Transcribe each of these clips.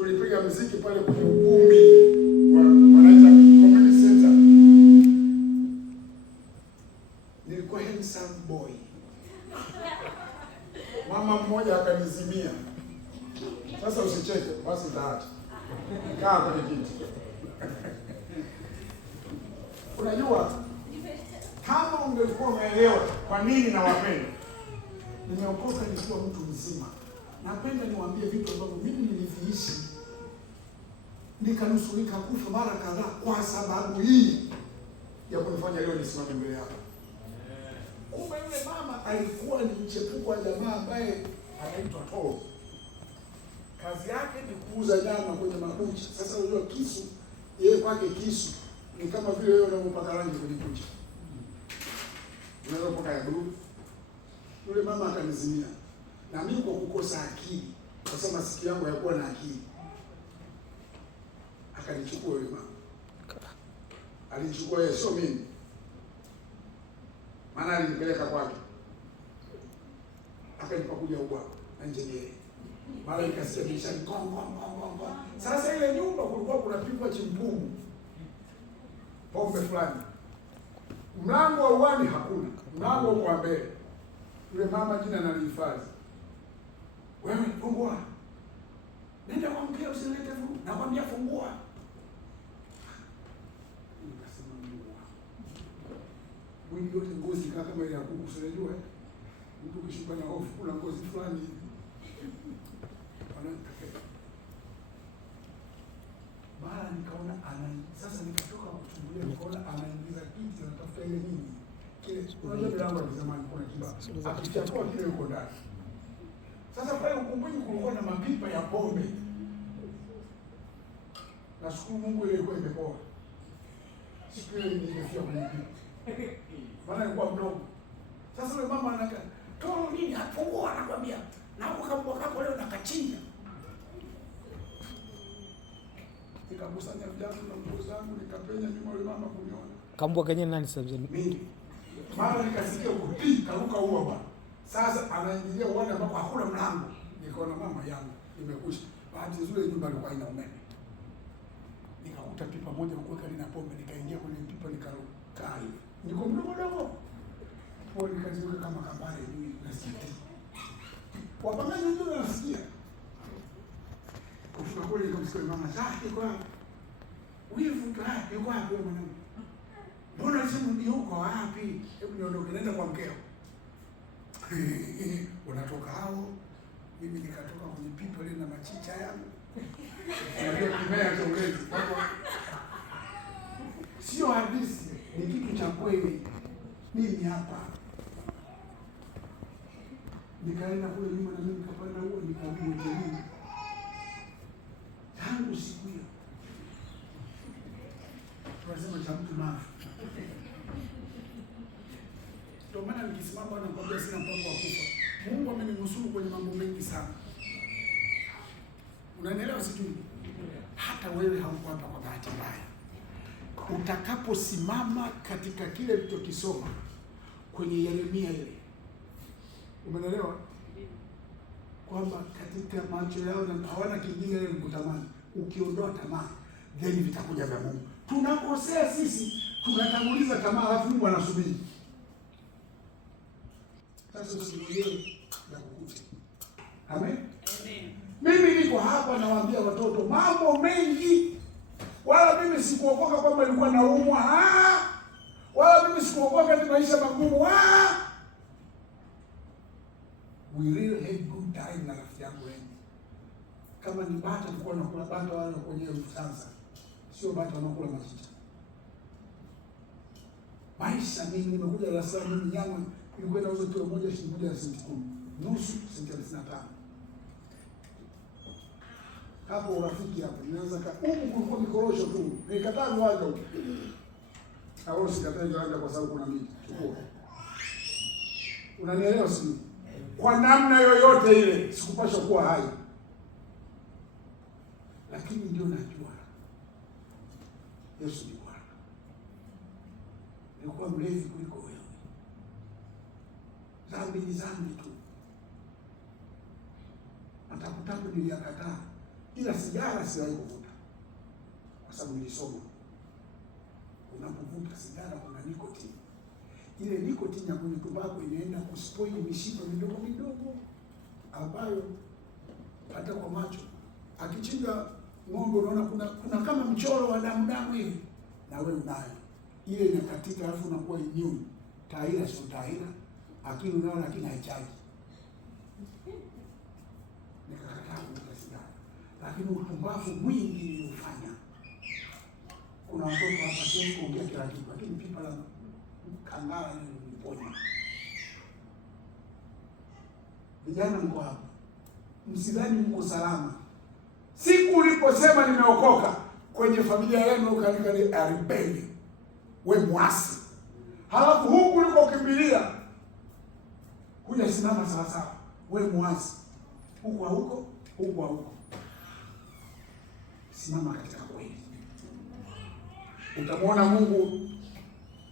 tulipiga muziki pale kwenye ukumbi wanaita community center. Nilikuwa handsome boy. Mama mmoja akanizimia. Sasa usicheke, basi nitaacha. Kaa kwenye kiti. Unajua, kama ungekuwa umeelewa kwa nini nawapenda. Nimeokoka nikiwa mtu mzima. Napenda niwaambie vitu ambavyo mimi niliviishi. Nikanusurika kufa mara kadhaa kwa sababu hii ya kunifanya leo nisimame mbele yako. Kumbe yule mama alikuwa ni mchepuko wa jamaa ambaye anaitwa Toro. Kazi yake ni kuuza nyama kwenye mabucha. Sasa unajua kisu, yeye kwake kisu ni kama vile wewe unapaka rangi kwenye kucha. Unaweza kupaka ya blue. Yule mama akanizimia. Na mimi kwa kukosa akili, kwa sababu masikio yangu hayakuwa na akili, akanichukua yule mama. Alichukua yeye, sio mimi. Maana alinipeleka kwake. Akanipakulia ubwa na njegere. Mara nikasikia dirishani kongo. Sasa ile nyumba kulikuwa kunapigwa chimpumu. Pombe fulani. Mlango wa uani hakuna. Mlango uko mbele. Yule mama jina analihifadhi. Wewe fungua. Nenda kwa mkeo usilete vurugu. Nakwambia fungua. Nikasema Mungu. Mwili yote ngozi kama ile ya kuku unajua. Mtu ukishuka na hofu kuna ngozi fulani. Mara nikaona sasa nikatoka kuchungulia nikaona anaingiza kiti na tafuta ile nini. Kile unajua milango ya zamani kuna kibao. Akichukua kile yuko ndani. Sasa pale ukumbini kulikuwa na mapipa ya pombe. Nashukuru Mungu ile ilikuwa imepoa. Siku ile nilifia kwenye pipa. Maana ilikuwa mdogo. Sasa yule mama anaka, "Toro nini hapungua anakuambia. Na hapo kambwa kako leo nakachinja." Nikakusanya viatu na nguo zangu nikapenya nyuma yule mama kuniona. Kambwa kenye nani sasa? Mimi. Mara nikasikia kutii karuka huo bwana. Sasa anaingilia uwanja ambako hakuna mlango. Nikaona mama yangu imekwisha. Bahati nzuri nyumba ilikuwa ina umeme. Nikakuta pipa moja kuweka lina pombe, nikaingia kwenye pipa nikaruka hivi. Niko mdogo. Kwa nikajiweka kama kabare hivi nasikia. Wapangaji ndio nasikia. Kufika kule nikamsikia mama, "Yuko wapi? Wivu yuko wapi wewe mwanangu? Mbona simu ndio uko wapi? Hebu niondoke nenda kwa mkeo." Unatoka hao, mimi nikatoka kwenye pipa ile na machicha yangu. Unajua kimea cha ulezi. Sio hadithi, ni kitu cha kweli. Mimi hapa. Nikaenda kule nyuma na mimi nikapanda huo nikarudi hotelini. Tangu siku hiyo. Tunasema cha mtu mafu. Ndio maana nikisimama na nakwambia sina mpango wa kufa. Mungu ameninusuru kwenye mambo mengi sana. Unanielewa sijui? Hata wewe hauko hapa kwa bahati mbaya. Utakaposimama katika kile tulichokisoma kwenye Yeremia ile. Umeelewa? Kwamba katika macho yao na hawana kingine ile kutamani. Ukiondoa tamaa, then vitakuja vya Mungu. Tunakosea sisi, tunatanguliza tamaa alafu Mungu anasubiri. Sasa usilie na kukuta. Amen. Amen. Mimi niko hapa nawaambia watoto mambo mengi. Wala mimi sikuokoka kwamba nilikuwa naumwa. Wala mimi sikuokoka ni maisha magumu. We really had good time na rafiki yangu wengi. Kama ni bata tulikuwa tunakula bata wale kwenye Ufaransa. Sio bata wanakula machicha. Maisha mimi nimekuja Dar es Salaam mimi nyama ilikuwa inauza kilo moja shilingi 1.10. Nusu shilingi 55. Hapo urafiki hapo. Ninaanza kulikuwa mikorosho tu. Nikataa viwanja huko. Au sikataa viwanja kwa sababu kuna miti. Chukua. Unanielewa sio? Kwa namna yoyote ile sikupasha kuwa hai. Lakini ndio najua Yesu ni Bwana. Nilikuwa mlevi kuliko wewe. Dhambi ni dhambi tu. Matakutabu niliyakataa. ila sigara siwahi kuvuta, kwa sababu nilisoma unapovuta sigara kuna nikotini. Ile nikotini ya kwenye tumbaku inaenda kuspoil mishipa midogo midogo ambayo hata kwa macho akichinja ng'ombe unaona kuna kama mchoro wa damu hivi, na wewe unayo ile inakatika, alafu unakuwa immune. Taira sio taira, akili unaona lakini haichaji. Nikakataa kuvuta sigara, lakini upumbavu mwingi niliufanya. Kuna watoto hapa siwezi kuongea kila kitu, lakini pipa la kangara niliponya. Vijana mko hapa, msidhani mko salama. Siku uliposema nimeokoka, kwenye familia yenu ukaandika ni aribeli, we mwasi, halafu huku ulikokimbilia hujasimama sawa sawa, we mwasi, huko huko huko huko. Simama katika kweli, utamwona Mungu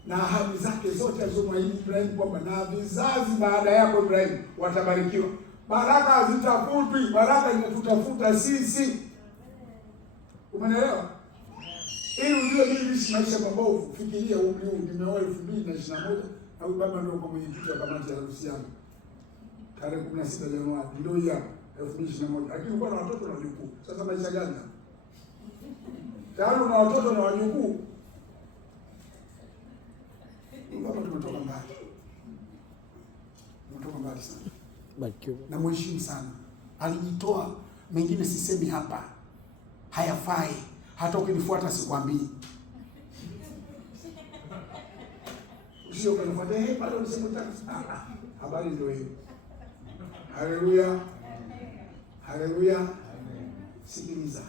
na ahadi zake zote alizomwahidi Ibrahim kwamba na vizazi baada yako Ibrahim watabarikiwa. Baraka hazitafutwi, baraka inatutafuta sisi. Umeelewa? Ili ujue mimi niishi maisha mabovu. Fikiria umri huu, nimeoa 2021 na huyu baba ndio kwa mwenyekiti wa kamati ya harusi yangu. Tarehe 16 Januari ndio hii hapa 2021. Lakini uko na watoto na wajukuu. Sasa maisha gani? Tayari una watoto na wajukuu. Baba tumetoka mbali. Tumetoka mbali sana. Na mheshimu sana. Alijitoa, mengine sisemi hapa. Hayafai. Hata ukinifuata sikwambii. Usio kunifuata pale unasema habari ndio hiyo. Haleluya. Haleluya. Sikiliza.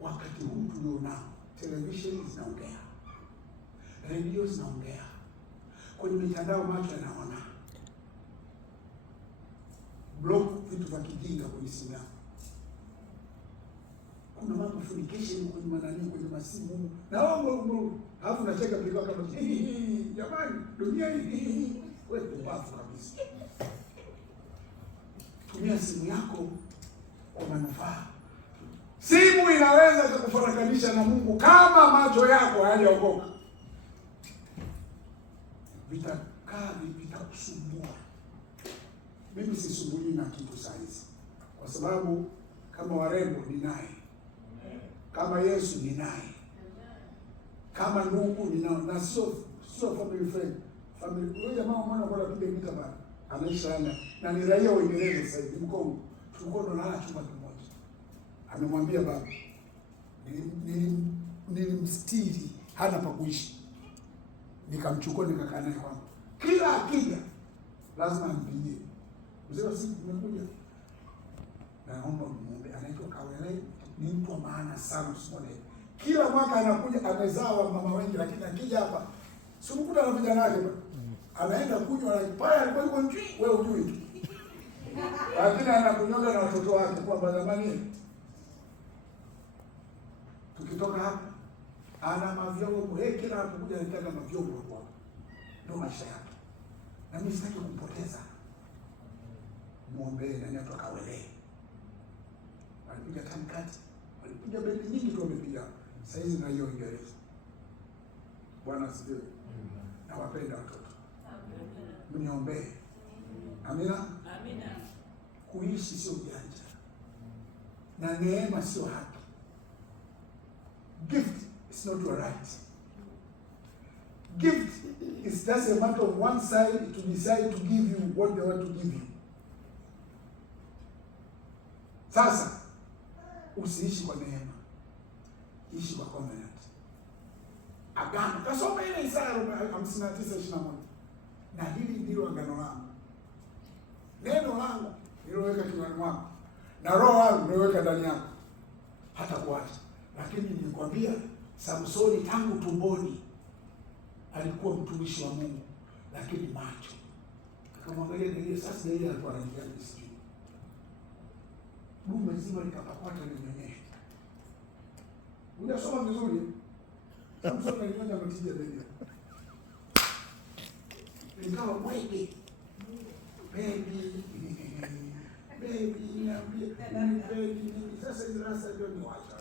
Wakati huu tulionao, television zinaongea, radio zinaongea, kwenye mitandao macho yanaona, blog vitu vya kijinga kwenye simu yako. Kuna mambo communication kwenye manani, kwenye masimu na wao, halafu nacheka bila kama jamani, dunia hii wewe ubafu kabisa. Tumia simu yako kwa manufaa. Simu inaweza kukufarakanisha na Mungu kama macho yako hayajaokoka. Vitakusumbua. Mimi sisumbui na kitu saizi, kwa sababu kama warembo ni naye, kama Yesu ni naye, kama ndugu ni naye, na sio family friend. Family huyo jamaa mwana kwa kupiga vita bana, anaisha na ni raia wa Uingereza sasa hivi, Mkongo. Tulikuwa tunalala chumba kimoja. Amemwambia baba, nilimstiri hana pa kuishi. Nikamchukua nikakaa naye kwangu. Kila akija lazima nimpigie. Mzee wa siku nimekuja. Naomba muombe. Anaitwa Kawele, ni mtu wa maana sana usione. Kila mwaka anakuja, amezaa mama wengi, lakini akija hapa simkuta na vijana wake bwana. Anaenda kunywa na pale alikuwa yuko njui, wewe ujui tu. Lakini anakunyoga na watoto wake kwa zamani. Tukitoka hapa ana mavyombo, kila anapokuja anataka mavyombo kwa. Ndio maisha yake. Na mimi sitaki kumpoteza. Muombe na nyatu Kawele. Alipiga tamkati. Alipiga bendi nyingi tu amepiga. Sasa hizi na hiyo Uingereza. Bwana asifiwe. Na wapenda watoto. Mniombee. Amina. Amina. Kuishi sio ujanja. Na neema sio haki. Gift is not your right. Gift is just a matter of one side to decide to give you what they want to give you. Sasa usiishi kwa neema, ishi kwa covenant. Agano. Kasoma ile Isaya 59:21. Na hili ndilo agano langu. Neno langu niloweka kinywani mwako, na roho yangu niloweka ndani yako, hata kuacha. Lakini nilikwambia Samsoni tangu tumboni alikuwa mtumishi wa Mungu, lakini macho. Akamwangalia ile sasa ile alikuwa anaingia msikiti. Dume zima likapakwata limenyesha. Unasoma vizuri? Samsoni alinyonya matiti ya Biblia. Ingawa mwenge. Baby. baby, niambie nipeni nini. Sasa hizo rasa ndio ni wacha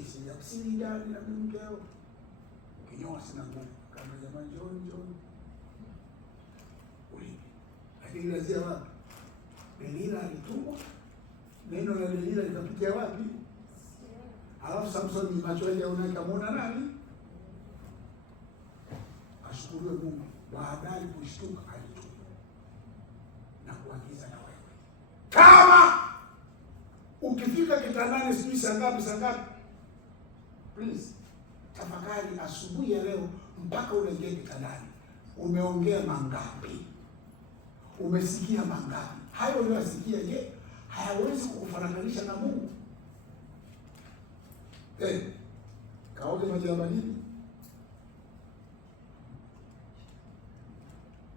isi ya msili gani na mimi mkeo kinyoa sina nguvu kama jamani John ulipi. Lakini lazia wapi? Delila alitumwa, neno la Delila likapitia wapi? Alafu Samson ni macho yake unakamwona nani? Ashukuriwe Mungu, baadaye kushtuka alitumwa na kuagiza na wewe. Kama ukifika kitandani sijui saa ngapi, please tafakari asubuhi ya leo mpaka unaingia kitandani, umeongea mangapi? Umesikia mangapi? Hayo uliyosikia, je, hayawezi kukufananisha na Mungu? Kaoge maji ya baridi.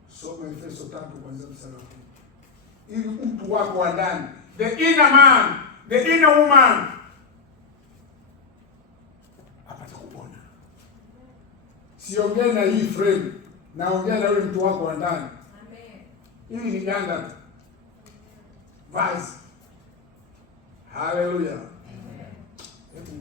Soma Efeso 3 kuanzia mstari wa 1. Ili mtu wako wa ndani, the inner man, the inner woman, apate kupona. Siongee na hii frame, naongea na yule mtu wako wa ndani. Amen. Ili ni ganda vazi. Hallelujah.